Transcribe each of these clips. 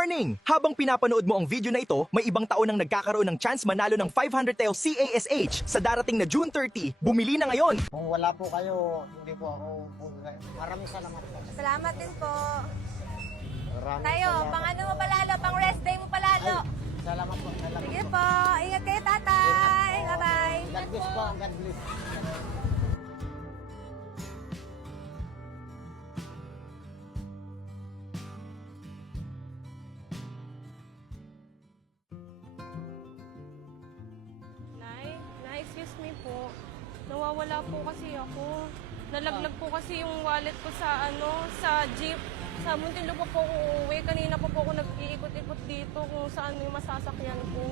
Warning! Habang pinapanood mo ang video na ito, may ibang tao nang nagkakaroon ng chance manalo ng 500 tayo CASH sa darating na June 30. Bumili na ngayon! Kung wala po kayo, hindi po ako bubigay. Maraming salamat po. Salamat din po. Maraming Tayo, salamat. pang ano mo palalo, pang rest day mo palalo. Salamat po. Salamat Sige po. po, ingat kayo tatay. Bye-bye. God bless po. God bless. Nay, excuse me po. Nawawala po kasi ako. Nalaglag po kasi yung wallet ko sa jeep. Sa Muntinlupa po ako uuwi. Kanina pa po ako nag-iikot-ikot dito kung saan yung masasakyan ko.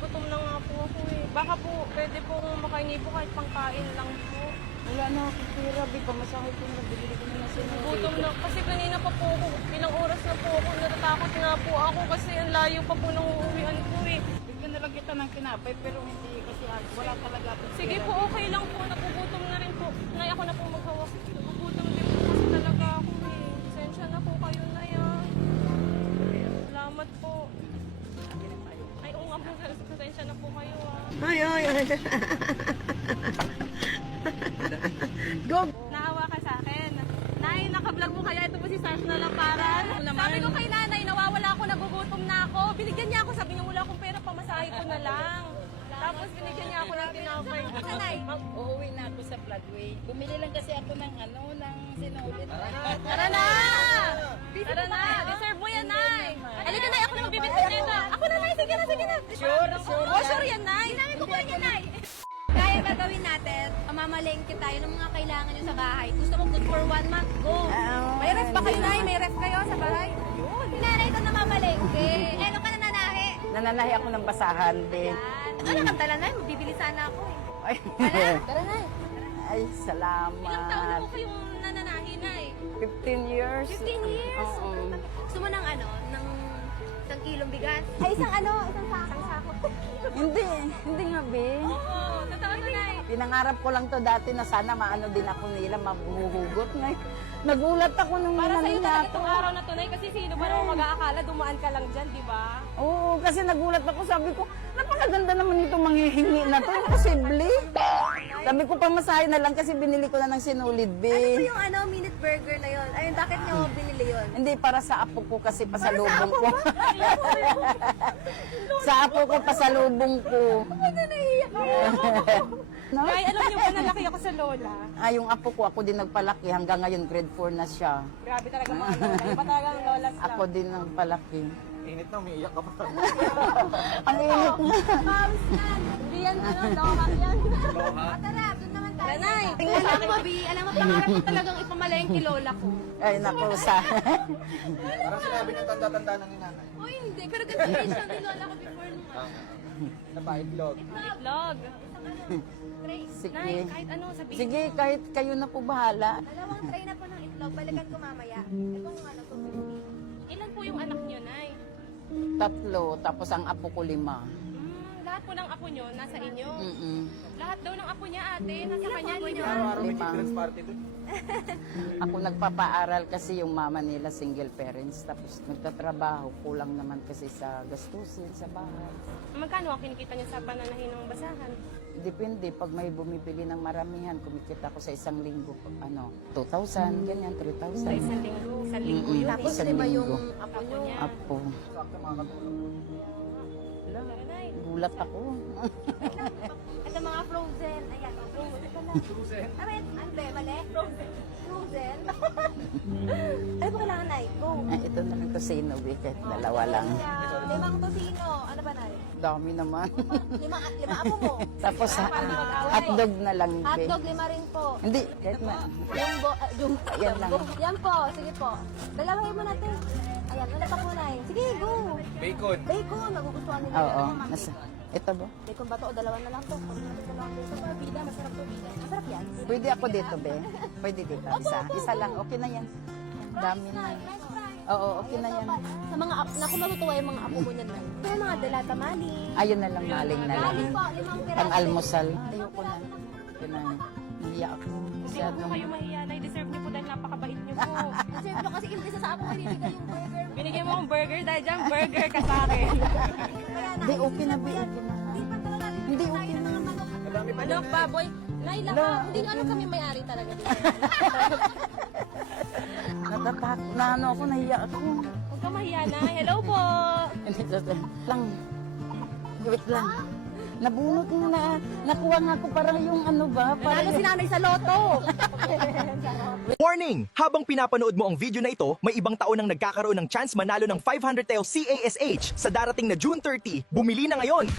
Gutom na nga po ako eh. Baka po, pwede po akong makahingi po kahit pangkain lang po. Wala na ako pera, di pa masakit ko na bibili ko na sinulit. Gutom na. Kasi kanina pa po ako, ilang oras na po ako, natatakot nga po ako kasi ang layo pa po ng uuwian ko eh. Bigyan na lang kita ng kinapay, pero hindi kasi wala talaga akong Sige pera. po, okay lang po. Napugutom na rin po. Nay, ako na po maghawak. Napugutom din po kasi talaga ako eh. Sensya na po kayo na yan. Salamat po. Ay, oo nga po. Sensya na po kayo ah. Ay. Naawa ka sa akin. Nay, nakablog mo kaya ito po si Sash na Lamparan. Sabi ko kay nanay, nawawala ako, nagugutom na ako. Binigyan niya ako, sabi niya wala akong pera, pamasahe ko na lang. Tapos binigyan niya ako ng tinapay. Nanay. Uuwi na ako sa Floodway. Bumili lang kasi ako ng ng sinulit. Tara na! Tara na! Deserve mo yan, Nay! Halika, Nay! Ako na magbibigay nito! Ako na, Nay! Sige na! Sure. Oh, sure yan, Nay! Nay, kukuha niya, Nay! Kaya gagawin natin, pamamalengke tayo ng mga kailangan nyo sa bahay. Gusto mo good for 1 month? Go! May ref ba kayo, Nay? May ref kayo sa bahay? Yun! Hinanay ito na mamalengke. Eh, ano ka nananahe? Nananahi ako ng basahan, be. Yan. Ano lang tala, Nay? Magbibili sana ako eh. Ay, Tara, Nay. ay, salamat. Ilang taon na po kayong nananahi, Nay? 15 years. 15 years? Oo. Gusto mo ng ng isang kilong bigas? Ay, isang sako. Isang sako. Hindi nga, be. Oo, totoo na, Nay. Pinangarap ko lang to dati na sana maano din ako nila, mabuhugot. Nagulat ako nung Para sa'yo nangyari talaga ako. itong araw na to, Nay, kasi sino ba naman mag-aakala dumaan ka lang dyan, di ba? Oo, kasi nagulat ako. Sabi ko, napakaganda naman itong manghihingi na to. Imposible. Sabi ko, pamasahe na lang kasi binili ko na ng sinulid, Ano be. yung minute burger na yon? Ayun, bakit nyo binili yon? Hindi, para sa apo ko kasi pasalubong ko. Sa apo ko, pasalubong ko. No? Nay, alam niyo ba nalaki ako sa lola? Yung apo ko, ako din nagpalaki. Hanggang ngayon, grade 4 na siya. Grabe talaga mga lola. Iba talaga ang lola lang. Ako din nagpalaki. Init na, umiiyak ka pa. Ang init nga. Hindi yan, lola yan. Tara, doon naman tayo. Nanay, Alam mo, Bi, pangarap ko talagang ipamalengke lola ko. Ay, naku, sa... Parang sinabi ng tanda-tanda na ni nanay. Uy, hindi. Pero ganito rin siya din lola ko before nung Napaitlog. itlog. tray. Sige. Nay, kahit ano sabihin. Sige, kahit kayo na po bahala. Dalawang tray na po ng itlog. Balikan ko mamaya. Itong to 50. Ilan po yung anak niyo, Nay? 3, tapos ang apo ko 5. Lahat po ng apo niyo nasa inyo. Mm-mm. Lahat daw ng apo niya, ate, nasa kanya niyo. Araw-araw may 5. children's party doon. Ako nagpapaaral kasi yung mama nila single parents. Tapos nagtatrabaho. Kulang naman kasi sa gastusin sa bahay. Magkano ang kinikita niyo sa pananahin ng basahan? Depende. Pag may bumibili ng maramihan, kumikita ko sa isang linggo. 2,000, ganyan, 3,000. Sa isang linggo. Isang linggo Mm-mm. yun. Tapos Isang 5 yung linggo. apo nyo. niya. Apo. Sakto mga katulong. Wala, Tara, Nay. gulat ako. Ito mga frozen. Ayan, frozen. Susan. Ano ba? Mali? Frozen. Ano ba kailangan, Nay? Go. Ito na lang to Sinovi, kahit dalawa lang. Limang tosino. Ano ba, Nay? Dami naman. Lima apo mo. Tapos hotdog na lang. be. Hotdog, 5 rin po. Hindi, kahit na. Jumbo. Yan lang. Yan po, sige po. Dalawahin mo natin. Ayan, ano pa po, Nay? Sige, go. Bacon. Bacon, nagugustuhan nila. Oo. Ano, Ma'am? Ito ba? Bacon ba to o dalawa na lang to? Ito ba, bida, masarap to, bida. Masarap yan. Pwede ako dito, be. Pwede dito. Isa lang. Okay na yan. Dami na. French fries. Oo, okay na yan. Sa mga naku matutuwa yung mga apo ko niyan. Ito yung mga delata mali. Ayun na lang, maling na lang. Mali po, 5 piraso. Pang-almusal. Ayoko na. Yun na. Hiya ako. Hindi Masyado. po kayo mahiya, Nay. Deserve niyo po dahil napakabait niyo Siyempre kasi imbes na sa ako binibigay yung burger. Binigay mo akong burger dahil dyan, burger ka sa akin. Kaya Hindi, okay na, Bi. Okay na. Di pa talaga natin Hindi, tayo okay ng na. mga manok. Manok, baboy. Naila ka, hindi nyo alam kami may-ari talaga. Natatakot na ano ako, nahiya ako. Huwag ka mahiya na. Hello po. Hindi, lang. Wait lang. Nabunot nga na, nakuha nga ako parang yung ano ba, parang Nanalo si nanay sa loto. Warning! Habang pinapanood mo ang video na ito, may ibang tao nang nagkakaroon ng chance manalo ng 500 CASH sa darating na June 30. Bumili na ngayon!